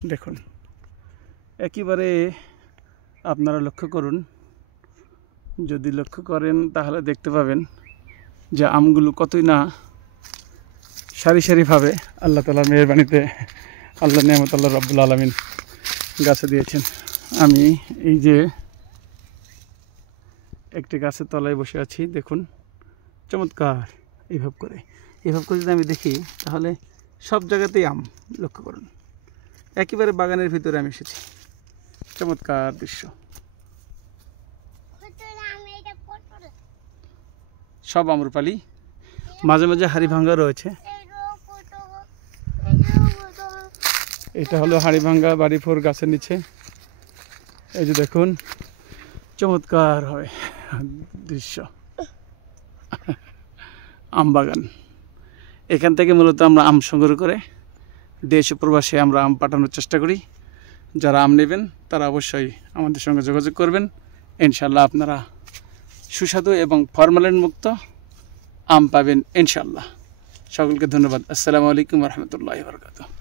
দেখুন একেবারে আপনারা লক্ষ্য করুন, যদি লক্ষ্য করেন তাহলে দেখতে পাবেন যে আমগুলো কতই না সারি সারিভাবে আল্লাহ তাআলার মেহেরবানিতে, আল্লাহ নিয়ামত, আল্লাহ রাব্বুল আলামিন গাছে দিয়েছেন। আমি এই যে একটি গাছের তলায় বসে আছি, দেখুন চমৎকার। এইভাবে করে যদি আমি দেখি তাহলে সব জায়গাতেই আম, লক্ষ্য করুন। একেবারে বাগানের ভিতরে আমি এসেছি, চমৎকার দৃশ্য। সব আম্রপালি, মাঝে মাঝে হাড়ি ভাঙ্গা রয়েছে। এটা হলো হাড়ি ভাঙ্গা বাড়ি ফোর গাছের নিচে। এই যে দেখুন চমৎকার হয় দৃশ্য, আম বাগান। এখান থেকে মূলত আমরা আম সংগ্রহ করে দেশ ও প্রবাসে আমরা আম পাঠানোর চেষ্টা করি। যারা আম নেবেন তারা অবশ্যই আমাদের সঙ্গে যোগাযোগ করবেন। ইনশাল্লাহ আপনারা সুস্বাদু এবং ফরমালিন মুক্ত আম পাবেন ইনশাল্লাহ। সকলকে ধন্যবাদ। আসসালামু আলাইকুম ওয়া রাহমাতুল্লাহি ওয়া বারাকাতুহু।